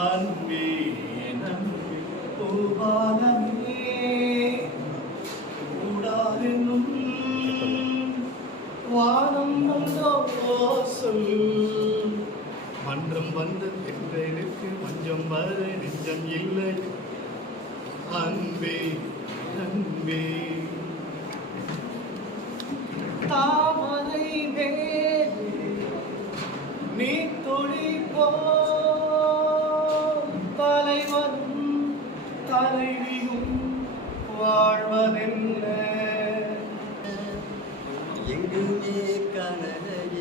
அன்பே நன்பே பூபாலமே கூடாதென்னும் வானம் வந்தோ சொல் மன்றம் வந்து எங்களுக்கு மஞ்சம் வர நெஞ்சம் இல்லை அன்பே அன்பே தாமரை மேலே நீ துளிப்போ தலைவனும் தலைவியும் வாழ்வதில்லை எங்குமே கனலையே